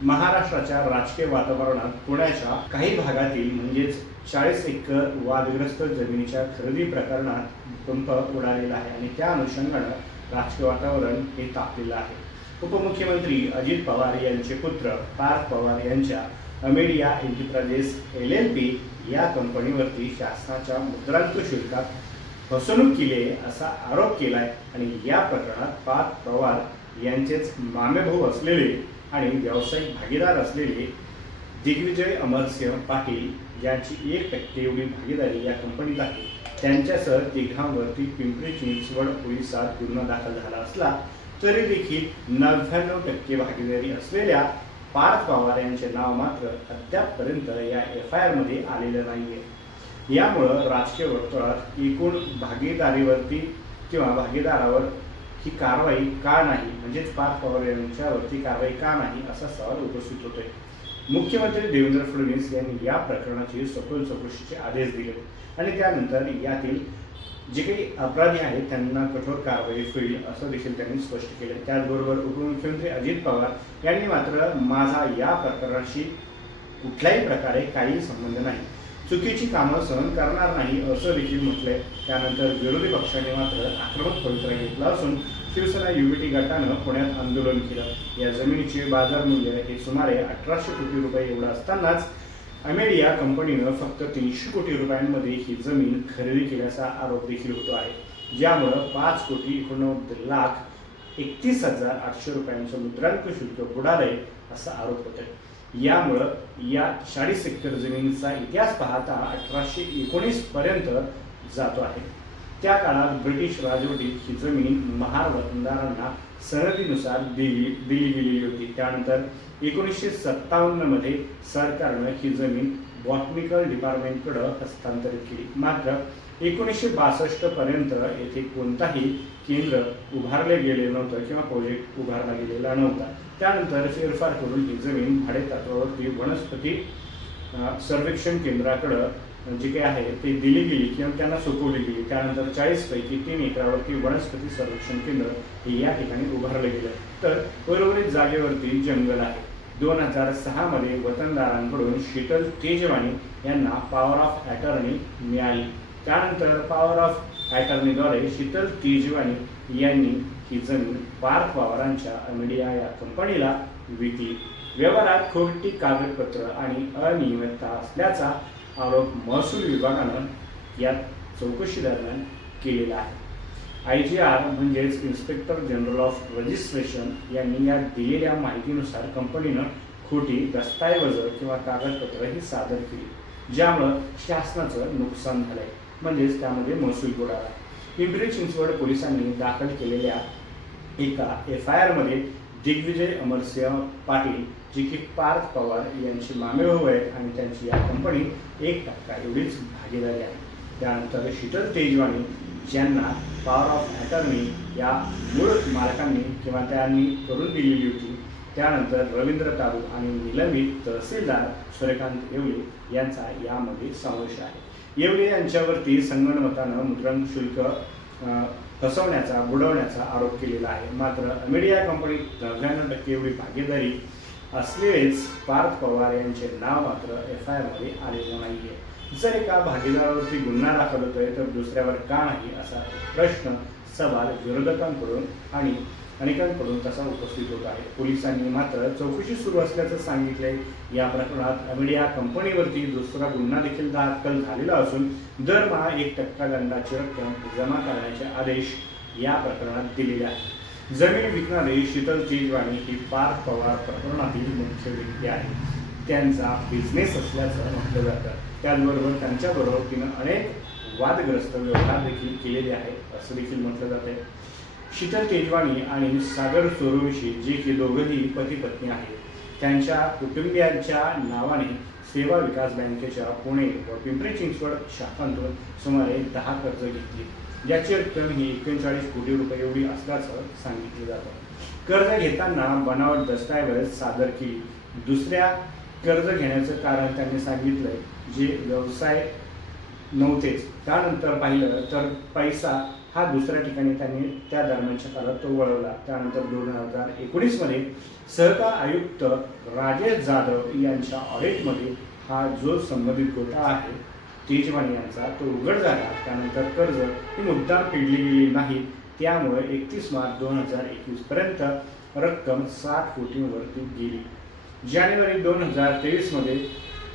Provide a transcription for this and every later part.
महाराष्ट्राच्या राजकीय वातावरणात पुण्याच्या काही भागातील म्हणजेच चाळीस एकर वादग्रस्त जमिनीच्या खरेदी प्रकरणात पंप उडालेला आहे आणि त्या अनुषंगानं राजकीय वातावरण हे तापलेलं आहे. उपमुख्यमंत्री अजित पवार यांचे पुत्र पार्थ पवार यांच्या Amadea enterprises L L P या कंपनीवरती शासनाच्या मुद्रांक शुल्कात फसवणूक केली आहे असा आरोप केलाय आणि या प्रकरणात पार्थ पवार यांचेच मामेभाऊ असलेले आणि व्यावसायिक भागीदार असलेले दिग्विजय अमरसिंह पाटील यांची एक टक्के एवढी भागीदारी या कंपनीत आहे. त्यांच्यासह तिघांवरती पिंपरी चिंचवड पोलिसात गुन्हा दाखल झाला असला तरी देखील नव्याण्णव टक्के भागीदारी असलेल्या पार्थ पवार यांचे नाव मात्र अद्यापपर्यंत या एफ आय आरमध्ये आलेलं नाही आहे यामुळं राजकीय वर्तुळात एकूण भागीदारीवरती किंवा भागीदारावर ही कारवाई का नाही म्हणजेच पार्थ पवार यांच्यावरती कारवाई का नाही असा सवाल उपस्थित होतोय. मुख्यमंत्री देवेंद्र फडणवीस यांनी या प्रकरणाची सखोल चौकशीचे आदेश दिले. आणि त्यानंतर यातील जे काही अपराधी आहेत त्यांना कठोर कारवाई होईल असं देखील त्यांनी स्पष्ट केलं. त्याचबरोबर उपमुख्यमंत्री अजित पवार यांनी मात्र माझा या प्रकरणाशी कुठल्याही प्रकारे काही संबंध नाही. चुकीची कामं सहन करणार नाही असं देखील म्हटलंय. त्यानंतर विरोधी पक्षाने मात्र आक्रमक पवित्रा घेतला असून शिवसेना युबीटी गटानं पुण्यात आंदोलन केलं. या जमिनीचे बाजार मूल्य हे सुमारे अठराशे कोटी रुपये एवढं असतानाच अमेरिया कंपनीनं फक्त तीनशे कोटी रुपयांमध्ये ही जमीन खरेदी केल्याचा आरोप देखील होतो आहे. ज्यामुळं पाच कोटी एकोणनव्वद लाख एकतीस हजार आठशे रुपयांचं मुद्रांक शुल्क बुडालंय असा आरोप होतोय. यामुळं या चाळीस हेक्टर जमिनीचा इतिहास पाहता अठराशे एकोणीस पर्यंत जातो आहे. त्या काळात ब्रिटिश राजवटीत ही जमीन महार वतनदारांना दिली दिली गेलेली होती. त्यानंतर एकोणीसशे सत्तावन्नमध्ये सरकारनं ही जमीन बॉटनिकल डिपार्टमेंटकडं हस्तांतरित केली. मात्र एकोणीसशे बासष्ट पर्यंत येथे कोणताही केंद्र उभारले गेले नव्हतं किंवा प्रोजेक्ट उभारला गेलेला नव्हता. त्यानंतर फेरफार करून ही जमीन भाडेतत्वावरती वनस्पती सर्वेक्षण केंद्राकडं जे काही आहे ते दिली गेली किंवा त्यांना सोपवली गेली. त्यानंतर चाळीसपैकी तीन एकरावरती वनस्पती सर्वेक्षण केंद्र हे या ठिकाणी उभारलं गेलं. तर उर्वरित जागेवरती जंगल आहे. दोन हजार सहामध्ये वतनदारांकडून शीतल तेजवानी यांना पॉवर ऑफ अटर्नी मिळाली. त्यानंतर पॉवर ऑफ अटर्नीद्वारे शीतल तेजवानी यांनी ही जमीन पार्थ पवारांच्या अमेडिया या कंपनीला विकली. व्यवहारात खोटी कागदपत्र आणि अनियमितता असल्याचा आरोप महसूल विभागानं या चौकशी दरम्यान केलेला आहे. आय जी आर म्हणजेच इन्स्पेक्टर जनरल ऑफ रजिस्ट्रेशन यांनी या दिलेल्या माहितीनुसार कंपनीनं खोटी दस्तऐवज किंवा कागदपत्र ही सादर केली ज्यामुळं शासनाचं नुकसान झालंय. म्हणजेच त्यामध्ये महसूल बुडाला. पिंपरी चिंचवड पोलिसांनी दाखल केलेल्या एका एफ आय आरमध्ये दिग्विजय अमरसिंह पाटील जे की पार्थ पवार यांची मामेभाऊ आहेत आणि त्यांची या कंपनीत एक टक्का एवढीच भागीदारी आहे. त्यानंतर शीतल तेजवानी ज्यांना पॉवर ऑफ अटर्नी या मूळ मालकांनी किंवा त्यांनी करून दिलेली होती त्यानंतर रवींद्र तारू आणि निलंबित तहसीलदार सूर्यकांत येवले यांचा यामध्ये समावेश आहे. येवले यांच्यावरती संगणमतानं मुद्रण शुल्क फसवण्याचा बुडवण्याचा आरोप केलेला आहे. मात्र अमेडिया कंपनीत नव्याण्णव टक्के एवढी भागीदारी असलेलेच पार्थ पवार यांचे नाव मात्र एफ आय आरमध्ये आलेलं नाही आहे जर एका भागीदारावरती गुन्हा दाखल होतोय तर दुसऱ्यावर का नाही असा प्रश्न सवाल विरोधकांकडून आणि अनेकांकडून तसा उपस्थित होत आहे. पोलिसांनी मात्र चौकशी सुरू असल्याचं सांगितले या प्रकरणात अमिडिया कंपनीवरती दुसरा गुन्हा देखील दाखल झालेला असून दरमहा एक टक्का दंडाची रक्कम जमा करण्याचे आदेश या प्रकरणात दिलेले आहेत. जमीन विकणारी शीतल तेजवानी ही पार्थ पवार प्रकरणातील मुख्य व्यक्ती आहे त्यांचा बिझनेस असल्याचं म्हटलं जातं. त्याचबरोबर त्यांच्याबरोबर तिनं अनेक वादग्रस्त व्यवहार देखील केलेले आहेत असं देखील म्हटलं जात आहे शीतल तेजवानी आणि सागर सोरोविशी जे की दोघंही पती पत्नी आहेत त्यांच्या कुटुंबियांच्या नावाने सेवा विकास बँकेच्या पुणे व पिंपरी चिंचवड शाखांतून सुमारे दहा कर्ज घेतली. याची रक्कम ही एकोणचाळीस कोटी रुपये एवढी असल्याचं सांगितलं जातं. कर्ज घेताना बनावट दस्तऐवज सादर केली. दुसऱ्या कर्ज घेण्याचं कारण त्यांनी सांगितलंय जे व्यवसाय नव्हतेच. त्यानंतर पाहिलं तर पैसा हा दुसऱ्या ठिकाणी त्यांनी त्या दरम्यानच्या काळात तो वळवला. त्यानंतर दोन हजार एकोणीसमध्ये सहकार आयुक्त राजेश जाधव यांच्या ऑडिटमध्ये हा जो संबंधित घोटाळा आहे तेजवानी यांचा तो उघड झाला. त्यानंतर कर्ज ही मुद्दा फेडली गेली नाही. त्यामुळे एकतीस मार्च दोन हजार एकवीसपर्यंत रक्कम सात कोटींवरती गेली. जानेवारी दोन हजार तेवीसमध्ये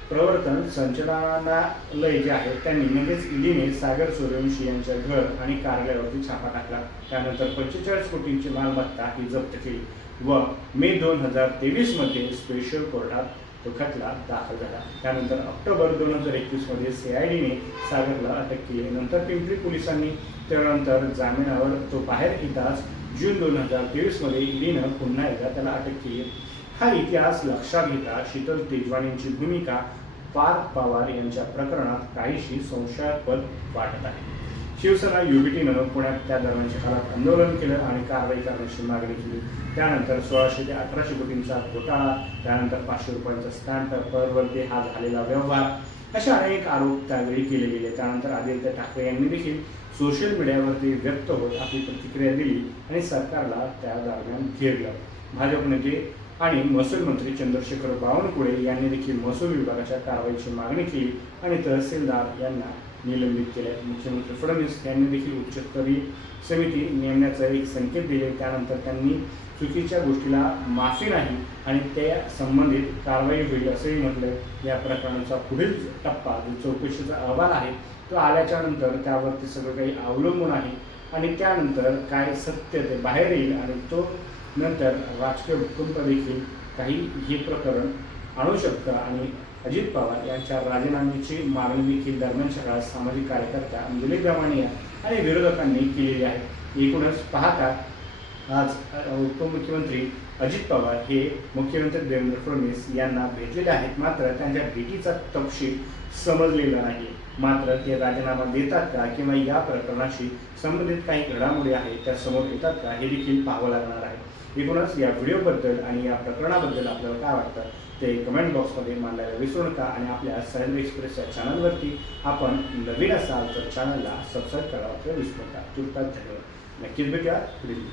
प्रवर्तन संचालनालय जे आहे त्यांनी म्हणजेच ईडीने सागर सूर्यवंशी यांच्या घर आणि कार्यालयावरती छापा टाकला. त्यानंतर पंचेचाळीस कोटींची मालमत्ता ही जप्त केली व मे दोन हजार तेवीसमध्ये स्पेशल कोर्टात तो खटला दाखल झाला. त्यानंतर ऑक्टोबर दोन हजार एकवीसमध्ये सी आय डीने सागरला अटक केली. नंतर पिंपरी पोलिसांनी त्यानंतर जामिनावर तो बाहेर येताच जून दोन हजार तेवीसमध्ये ईडीनं पुन्हा एकदा त्याला अटक केली. हा इतिहास लक्षात घेता शीतल तेजवानींची भूमिका पार्थ पवार यांच्या प्रकरणात काहीशी संशयास्पद वाटत आहे. शिवसेना युबीटीनं पुण्यात त्या दरम्यानच्या काळात आंदोलन केलं आणि कारवाई करण्याची मागणी केली. त्यानंतर सोळाशे ते अठराशे कोटींचा घोटाळा त्यानंतर पाचशे रुपयांचा स्टॅम्प पेपरवरती हा झालेला व्यवहार असे अनेक आरोप त्यावेळी केले गेले. त्यानंतर आदित्य ठाकरे यांनी देखील सोशल मीडियावरती व्यक्त होत आपली प्रतिक्रिया दिली आणि सरकारला त्या दरम्यान घेरलं. भाजप नेते आणि महसूल मंत्री चंद्रशेखर बावनकुळे यांनी देखील महसूल विभागाच्या कारवाईची मागणी केली आणि तहसीलदार यांना निलंबित केले. मुख्यमंत्री फडणवीस यांनी देखील उच्चस्तरीय समिती नेमण्याचा एक संकेत दिले. त्यानंतर त्यांनी चुकीच्या गोष्टीला माफी नाही आणि त्या संबंधित कारवाई होईल असंही म्हटलं. या प्रकरणाचा पुढील टप्पा जो चौकशीचा अहवाल आहे तो आल्याच्यानंतर त्यावरती सगळं काही अवलंबून आहे आणि त्यानंतर काय सत्य ते बाहेर येईल आणि तो नंतर राजकीय भूकंप देखील काही हे प्रकरण आणू शकतं. आणि अजित पवार यांच्या राजीनाम्याची मागणी देखील दरम्यानच्या काळात सामाजिक कार्यकर्त्या दिलीप गवाणिया आणि विरोधकांनी केलेली आहे. एकूणच पाहता आज उपमुख्यमंत्री अजित पवार हे मुख्यमंत्री देवेंद्र फडणवीस यांना भेटलेले आहेत. मात्र त्यांच्या भेटीचा तपशील समजलेला नाही. मात्र ते राजीनामा देतात का किंवा या प्रकरणाशी संबंधित काही घडामोडी आहेत त्या समोर येतात का हे देखील पाहावं लागणार एकूणच या व्हिडिओबद्दल आणि या प्रकरणाबद्दल आपल्याला काय वाटतं ते कमेंट बॉक्समध्ये मांडायला विसरू नका आणि आपल्या सरेंद्र एक्सप्रेसच्या चॅनलवरती आपण नवीन असाल तर चॅनलला सबस्क्राईब करावं किंवा विसरू नका. तुर्तास धन्यवाद. नक्कीच भेटूया. पुढील.